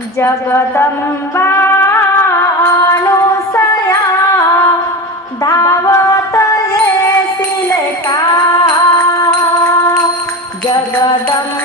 जगदम्बानुसया धावत ये धावतये सगदम्बा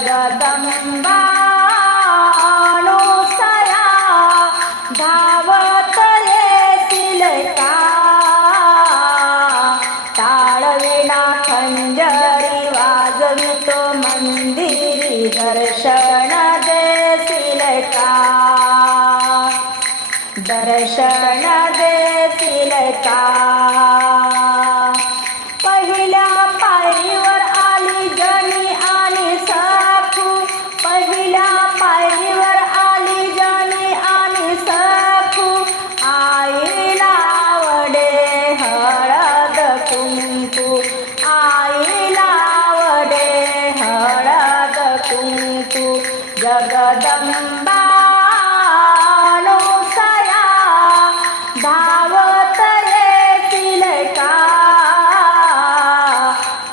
जगदंबा अनुसया धावत येतील का टाळविना खंजरी वाजवितो मंदिरी दर्शन देतील का दर्शन जगदंबा अनुसया धावत येतील का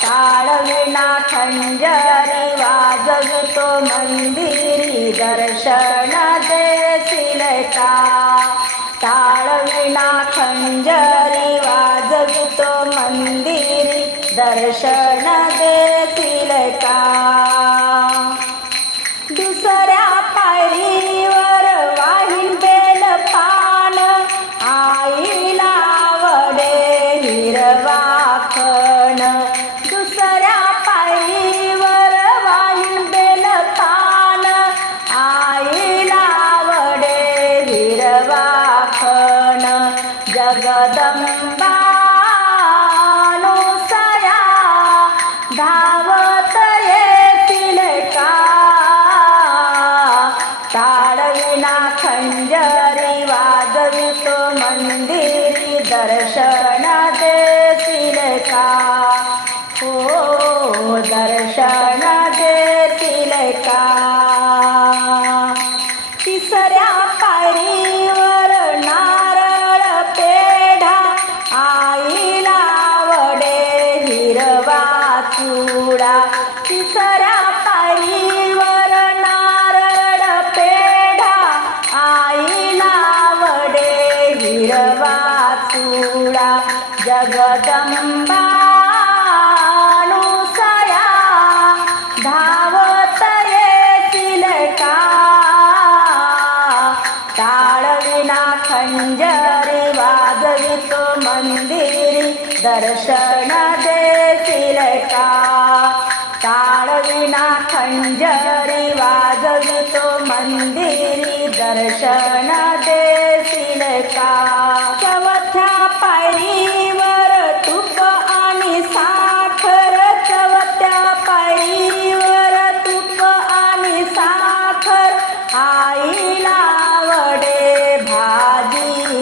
टाळविना खंजरी वाजवितो मंदिरी दर्शन देतील का टाळविना खंजरी वाजवितो मंदिरी दर्शन दुसऱ्या पायरीवर वाहीन बेल पान. आईला आवडे हिरवा खण. दुसऱ्या पायरीवर वाहीन बेल पान. आईला वडे हिरवा खण. जगदंबा हो दर्शन खंजरी वाजवितो मंदिरी दर्शन देतील का टाळविना खंजरी वाजवितो मंदिरी दर्शन देतील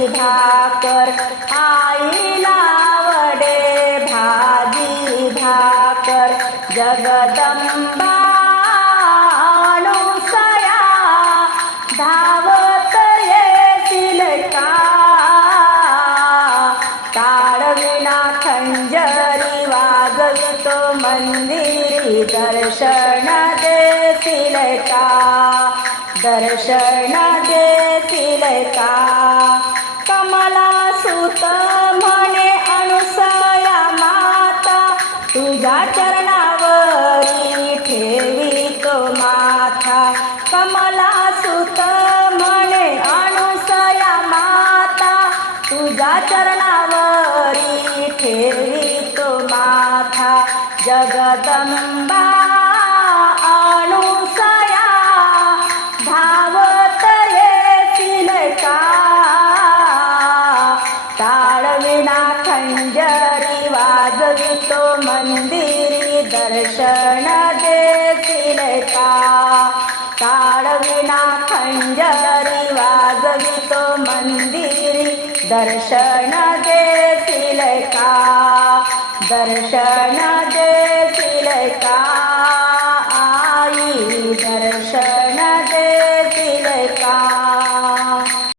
भाजी भाकर आईला वडे भाजी भाकर जगदंबा अनुसया धावत येतील का ताळविना खंजरी वाजवितो मंदिरी दर्शन देतील का दर्शन देतील का सुत म्हणे अनुसया माता तुझ्या चरणावरी ठेवी तो माथा. कमला सुत म्हणे अनुसया माता तुझ्या चरणावरी ठेवी तो माथा. जगदंबा मंदिरी खंजरी वाजवितो मंदिरी. दर्शन देतील का? दर्शन देतील का?